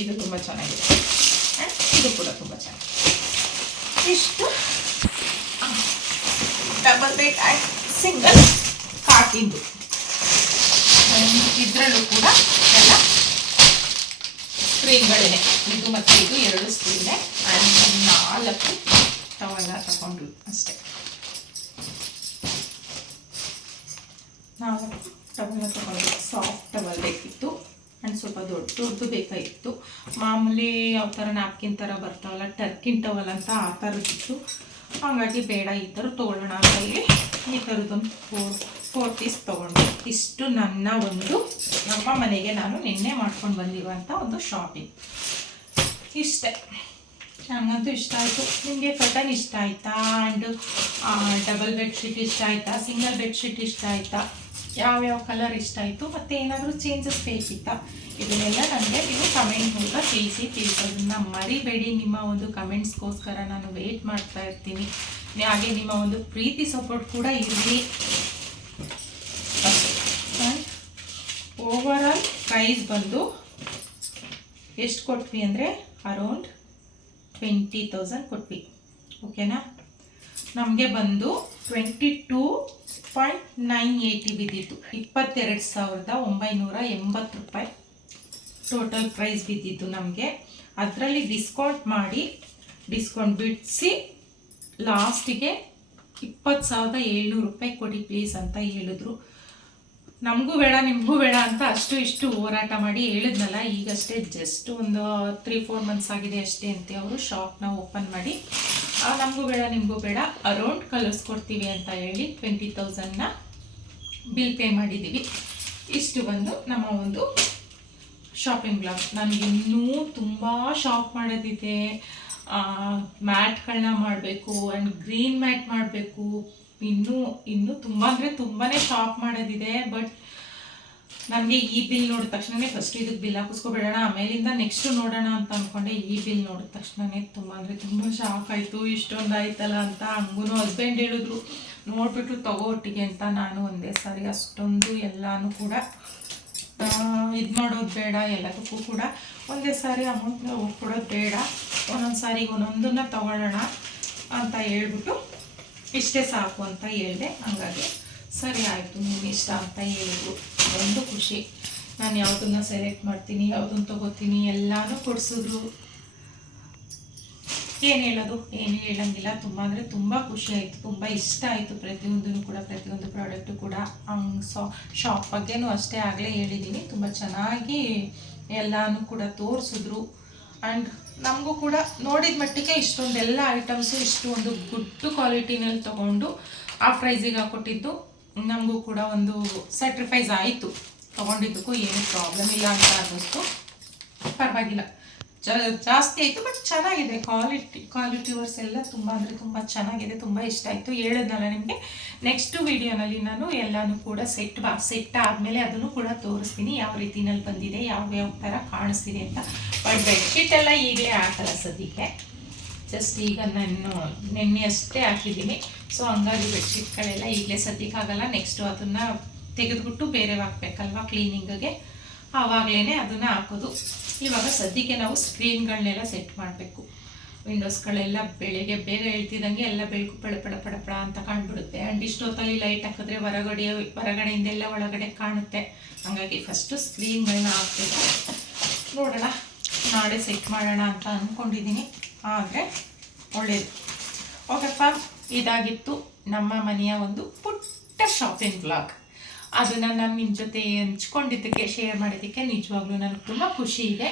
ಇದು ತುಂಬ ಚೆನ್ನಾಗಿದೆ. ಇದು ಕೂಡ ತುಂಬ ಚೆನ್ನಾಗಿದೆ. ಇಷ್ಟು. ಡಬಲ್ ಬೇಕ್ ಆ್ಯಂಡ್ ಸಿಂಗಲ್ ಕಾಕಿಂದು ಇದರಲ್ಲೂ ಕೂಡ ಎಲ್ಲ ಸ್ಕ್ರೀನ್ಗಳೇ ಇದು ಮತ್ತು ಇದು ಎರಡು ಸ್ಕ್ರೀನೇ ಆ್ಯಂಡ್ ನಾಲ್ಕು ತವೆಲ್ಲ ತಗೊಂಡು ಅಷ್ಟೇ. ನಾಲ್ಕು ಟವಲ್ನ ತಗೊಂಡು ಸಾಫ್ಟ್ ಟವಲ್ ಬೇಕಿತ್ತು ಸ್ವಲ್ಪ ದೊಡ್ಡ, ದೊಡ್ಡದು ಬೇಕಾಗಿತ್ತು. ಮಾಮೂಲಿ ಯಾವ ಥರ ನ್ಯಾಪ್ಕಿನ್ ಥರ ಬರ್ತಾವಲ್ಲ ಟರ್ಕಿನ್ ಟವಲ್ ಅಂತ ಆ ಥರದ್ದಿತ್ತು ಹಾಗಾಗಿ ಬೇಡ, ಈ ಥರ ತೊಗೊಳ್ಳೋಣ ಅಂತ ಹೇಳಿ ಈ ಥರದ್ದೊಂದು ಫೋರ್ ಫೋರ್ ಪೀಸ್ ತೊಗೊಂಡು. ಇಷ್ಟು ನನ್ನ ಒಂದು, ನಮ್ಮ ಮನೆಗೆ ನಾನು ನಿನ್ನೆ ಮಾಡ್ಕೊಂಡು ಬಂದಿರುವಂಥ ಒಂದು ಶಾಪಿಂಗ್ ಇಷ್ಟೇ. ನನಗಂತೂ ಇಷ್ಟ ಆಯಿತು. ನಿಮಗೆ ಕಟನ್ ಇಷ್ಟ ಆಯಿತಾ? ಆ್ಯಂಡ್ ಡಬಲ್ ಬೆಡ್ಶೀಟ್ ಇಷ್ಟ ಆಯಿತಾ? ಸಿಂಗಲ್ ಬೆಡ್ಶೀಟ್ ಇಷ್ಟ ಆಯಿತಾ? ಯಾವ್ಯಾವ ಕಲರ್ ಇಷ್ಟ ಆಯಿತು, ಮತ್ತು ಏನಾದರೂ ಚೇಂಜಸ್ ಬೇಕಿತ್ತಾ, ಇದನ್ನೆಲ್ಲ ನನಗೆ ನೀವು ಕಮೆಂಟ್ ಮೂಲಕ ತಿಳಿಸಿ, ತಿಳಿಸೋದನ್ನ ಮರಿಬೇಡಿ. ನಿಮ್ಮ ಒಂದು ಕಮೆಂಟ್ಸ್ಗೋಸ್ಕರ ನಾನು ವೆಯ್ಟ್ ಮಾಡ್ತಾ ಇರ್ತೀನಿ. ಹಾಗೆ ನಿಮ್ಮ ಒಂದು ಪ್ರೀತಿ ಸಪೋರ್ಟ್ ಕೂಡ ಇರಲಿ. ಓವರ್ ಆಲ್ ಪ್ರೈಸ್ ಬಂದು ಎಷ್ಟು ಕೊಟ್ವಿ ಅಂದರೆ ಅರೌಂಡ್ ಟ್ವೆಂಟಿ ತೌಸಂಡ್ ಕೊಟ್ವಿ. ಓಕೆನಾ ನಮಗೆ ಬಂದು twenty two point nine eighty ಬಿದ್ದಿತ್ತು. ಇಪ್ಪತ್ತೆರಡು ಸಾವಿರದ ಒಂಬೈನೂರ ಎಂಬತ್ತು ರೂಪಾಯಿ ಟೋಟಲ್ ಪ್ರೈಸ್ ಬಿದ್ದಿತ್ತು ನಮಗೆ. ಅದರಲ್ಲಿ ಡಿಸ್ಕೌಂಟ್ ಮಾಡಿ ಡಿಸ್ಕೌಂಟ್ ಬಿಡಿಸಿ ಲಾಸ್ಟಿಗೆ ಇಪ್ಪತ್ತು ಸಾವಿರದ ಏಳ್ನೂರು ರೂಪಾಯಿ ಕೊಡಿ ಪ್ಲೀಸ್ ಅಂತ ಹೇಳಿದ್ರು. ನಮಗೂ ಬೇಡ, ನಿಮಗೂ ಬೇಡ ಅಂತ ಅಷ್ಟು ಇಷ್ಟು ಹೋರಾಟ ಮಾಡಿ ಹೇಳಿದ್ನಲ್ಲ, ಈಗಷ್ಟೇ ಜಸ್ಟ್ ಒಂದು ತ್ರೀ ಫೋರ್ ಮಂತ್ಸ್ ಆಗಿದೆ ಅಷ್ಟೇ ಅಂತ ಅವರು ಶಾಪ್ನ ಓಪನ್ ಮಾಡಿ. ನಮಗೂ ಬೇಡ, ನಿಮಗೂ ಬೇಡ. ಅರೌಂಡ್ ಕಳಿಸ್ಕೊಡ್ತೀವಿ ಅಂತ ಹೇಳಿ ಟ್ವೆಂಟಿ ತೌಸಂಡ್ನ ಬಿಲ್ ಪೇ ಮಾಡಿದ್ದೀವಿ ಇಷ್ಟು ಬಂದು ನಮ್ಮ ಒಂದು ಶಾಪಿಂಗ್ ಬ್ಲಾಗ್ ಇನ್ನೂ ತುಂಬ ಶಾಪ್ ಮಾಡೋದಿದೆ. ಮ್ಯಾಟ್ಗಳನ್ನ ಮಾಡಬೇಕು ಆ್ಯಂಡ್ ಗ್ರೀನ್ ಮ್ಯಾಟ್ ಮಾಡಬೇಕು. ಇನ್ನೂ ಇನ್ನೂ ತುಂಬ ಅಂದರೆ ತುಂಬಾ ಶಾಪ್ ಮಾಡೋದಿದೆ ಬಟ್ ನನಗೆ ಈ ಬಿಲ್ ನೋಡಿದ ತಕ್ಷಣವೇ ಫಸ್ಟ್ ಇದಕ್ಕೆ ಬಿಲ್ ಹಾಕಿಸ್ಕೊಬಿಡೋಣ, ಆಮೇಲಿಂದ ನೆಕ್ಸ್ಟ್ ನೋಡೋಣ ಅಂತ ಅಂದ್ಕೊಂಡೆ ಈ ಬಿಲ್ ನೋಡಿದ ತಕ್ಷಣನೇ ತುಂಬ ಅಂದರೆ ತುಂಬ ಶಾಕ್ ಆಯಿತು. ಇಷ್ಟೊಂದು ಆಯ್ತಲ್ಲ ಅಂತ ಹಂಗೂ ಹಸ್ಬೆಂಡ್ ಹೇಳಿದ್ರು. ನೋಡಿಬಿಟ್ಟು ತಗೋ ಒಟ್ಟಿಗೆ ಅಂತ ನಾನು ಒಂದೇ ಸಾರಿ ಅಷ್ಟೊಂದು ಎಲ್ಲನೂ ಕೂಡ ಇದು ಮಾಡೋದು ಬೇಡ, ಎಲ್ಲದಕ್ಕೂ ಕೂಡ ಒಂದೇ ಸಾರಿ ಅಮೌಂಟ್ನ ಕೊಡೋದು ಬೇಡ. ಒಂದೊಂದು ಸಾರಿ ಒಂದೊಂದನ್ನು ತಗೊಳ್ಳೋಣ ಅಂತ ಹೇಳ್ಬಿಟ್ಟು ಇಷ್ಟೇ ಸಾಕು ಅಂತ ಹೇಳಿದೆ. ಹಾಗಾಗಿ ಸರಿ ಆಯಿತು, ನಿಮ್ಗೆ ಇಷ್ಟ ಅಂತ ಹೇಳಿದ್ರು. ಖುಷಿ. ನಾನು ಯಾವುದನ್ನ ಸೆಲೆಕ್ಟ್ ಮಾಡ್ತೀನಿ ಯಾವುದನ್ನ ತಗೋತೀನಿ, ಎಲ್ಲನೂ ಕೊಡಿಸಿದ್ರು. ಏನು ಹೇಳೋದು? ಏನು ಹೇಳಂಗಿಲ್ಲ. ತುಂಬ ಅಂದರೆ ತುಂಬ ಖುಷಿ ಆಯಿತು. ತುಂಬ ಇಷ್ಟ ಆಯಿತು ಪ್ರತಿಯೊಂದೂ ಕೂಡ, ಪ್ರತಿಯೊಂದು ಪ್ರಾಡಕ್ಟು ಕೂಡ. ಸಾ ಶಾಪ್ ಬಗ್ಗೆನೂ ಅಷ್ಟೇ ಆಗಲೇ ಹೇಳಿದ್ದೀನಿ ತುಂಬ ಚೆನ್ನಾಗಿ ಎಲ್ಲನೂ ಕೂಡ ತೋರಿಸಿದ್ರು. ಆ್ಯಂಡ್ ನಮಗೂ ಕೂಡ ನೋಡಿದ ಮಟ್ಟಿಗೆ ಇಷ್ಟೊಂದೆಲ್ಲ ಐಟಮ್ಸು ಇಷ್ಟು ಒಂದು ಗುಡ್ ಕ್ವಾಲಿಟಿನಲ್ಲಿ ತೊಗೊಂಡು ಆ ಪ್ರೈಸಿಗೆ ಹಾಕೊಟ್ಟಿದ್ದು. ನಮಗೂ ಕೂಡ ಒಂದು ಸ್ಯಾಕ್ರಿಫೈಸ್ ಆಯಿತು. ತೊಗೊಂಡಿದ್ದಕ್ಕೂ ಏನು ಪ್ರಾಬ್ಲಮ್ ಇಲ್ಲ ಅಂತ ಅನ್ನಿಸ್ತು. ಪರವಾಗಿಲ್ಲ. ಜಾಸ್ತಿ ಆಯಿತು ಬಟ್ ಚೆನ್ನಾಗಿದೆ. ಕ್ವಾಲಿಟಿ ಕ್ವಾಲಿಟಿ ವರ್ಸ್ ಎಲ್ಲ ತುಂಬ ಅಂದರೆ ತುಂಬ ಚೆನ್ನಾಗಿದೆ, ತುಂಬ ಇಷ್ಟ ಆಯಿತು. ಹೇಳಿದ್ನಲ್ಲ ನಿಮಗೆ? ನೆಕ್ಸ್ಟ್ ವಿಡಿಯೋನಲ್ಲಿ ನಾನು ಎಲ್ಲನೂ ಕೂಡ ಸೆಟ್ ಬಾ ಸೆಟ್ ಆದಮೇಲೆ ಅದನ್ನು ಕೂಡ ತೋರಿಸ್ತೀನಿ. ಯಾವ ರೀತಿನಲ್ಲಿ ಬಂದಿದೆ, ಯಾವ ಯಾವ ಥರ ಕಾಣಿಸ್ತಿದೆ ಅಂತ ಬಟ್ ಬೆಡ್ಶೀಟ್ ಎಲ್ಲ ಈಗಲೇ ಹಾಕಲ್ಲ ಸದ್ಯಕ್ಕೆ. ಜಸ್ಟ್ ಈಗ ನಾನು ನೆನ್ನೆ ಅಷ್ಟೇ ಹಾಕಿದ್ದೀನಿ. ಸೊ ಹಂಗಾಗಿ ಬೆಡ್ಶೀಟ್ಗಳೆಲ್ಲ ಈಗಲೇ ಸದ್ಯಕ್ಕೆ ಆಗಲ್ಲ. ನೆಕ್ಸ್ಟು ಅದನ್ನು ತೆಗೆದುಬಿಟ್ಟು ಬೇರೆ ಹಾಕ್ಬೇಕಲ್ವಾ ಕ್ಲೀನಿಂಗಿಗೆ ಆವಾಗಲೇ ಅದನ್ನು ಹಾಕೋದು. ಇವಾಗ ಸದ್ಯಕ್ಕೆ ನಾವು ಸ್ಕ್ರೀನ್ಗಳನ್ನೆಲ್ಲ ಸೆಟ್ ಮಾಡಬೇಕು. ವಿಂಡೋಸ್ಗಳೆಲ್ಲ ಬೆಳಿಗ್ಗೆ ಬೇಗ ಹೇಳ್ತಿದ್ದಂಗೆ ಎಲ್ಲ ಬೆಳಕು ಪಡ ಪಡ ಪಡ ಪಡ ಅಂತ ಕಾಣ್ಬಿಡುತ್ತೆ. ಆ್ಯಂಡ್ ಇಷ್ಟೊತ್ತಲ್ಲಿ ಲೈಟ್ ಹಾಕಿದ್ರೆ ಹೊರಗಡೆ, ಹೊರಗಡೆಯಿಂದೆಲ್ಲ ಒಳಗಡೆ ಕಾಣುತ್ತೆ. ಹಾಗಾಗಿ ಫಸ್ಟು ಸ್ಕ್ರೀನ್ಗಳನ್ನ ಹಾಕ್ಬೇಕು. ನೋಡೋಣ, ನಾಳೆ ಸೆಟ್ ಮಾಡೋಣ ಅಂತ ಅಂದ್ಕೊಂಡಿದ್ದೀನಿ ಆದರೆ ಒಳ್ಳೆಯದು ಓಕೆಪ್ಪ ಇದಾಗಿತ್ತು ನಮ್ಮ ಮನೆಯ ಒಂದು ಪುಟ್ಟ ಶಾಪಿಂಗ್ ಬ್ಲಾಗ್ ಅದನ್ನು ನಾನು ನಿಮ್ಮ ಜೊತೆ ಹಂಚ್ಕೊಂಡಿದ್ದಕ್ಕೆ ಶೇರ್ ಮಾಡಿದ್ದಕ್ಕೆ ನಿಜವಾಗ್ಲೂ ನನಗೆ ತುಂಬ ಖುಷಿ ಇದೆ.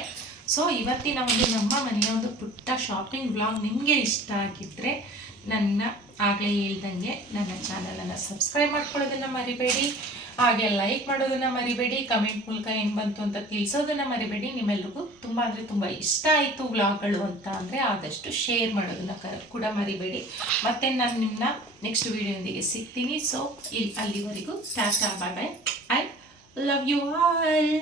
ಸೊ ಇವತ್ತಿನ ಒಂದು ನಮ್ಮ ಮನೆಯ ಒಂದು ಪುಟ್ಟ ಶಾಪಿಂಗ್ ಬ್ಲಾಗ್ ನಿಮಗೆ ಇಷ್ಟ ಆಗಿದ್ದರೆ ನನ್ನ ಆಗಲೇ ಹೇಳ್ದಂಗೆ ನನ್ನ ಚಾನಲನ್ನು ಸಬ್ಸ್ಕ್ರೈಬ್ ಮಾಡ್ಕೊಳ್ಳೋದನ್ನು ಮರಿಬೇಡಿ, ಹಾಗೆ ಲೈಕ್ ಮಾಡೋದನ್ನು ಮರಿಬೇಡಿ, ಕಮೆಂಟ್ ಮೂಲಕ ಏನು ಬಂತು ಅಂತ ತಿಳಿಸೋದನ್ನು ಮರಿಬೇಡಿ. ನಿಮ್ಮೆಲ್ರಿಗೂ ತುಂಬ ಅಂದರೆ ತುಂಬ ಇಷ್ಟ ಆಯಿತು ವ್ಲಾಗ್ಗಳು ಅಂತ ಅಂದರೆ ಆದಷ್ಟು ಶೇರ್ ಮಾಡೋದನ್ನು ಕೂಡ ಮರಿಬೇಡಿ. ಮತ್ತು ನಾನು ನಿಮ್ಮನ್ನ ನೆಕ್ಸ್ಟ್ ವೀಡಿಯೋದೊಂದಿಗೆ ಸಿಗ್ತೀನಿ. ಸೊ ಇಲ್ಲಿ ಅಲ್ಲಿವರೆಗೂ tata, bye bye I love you all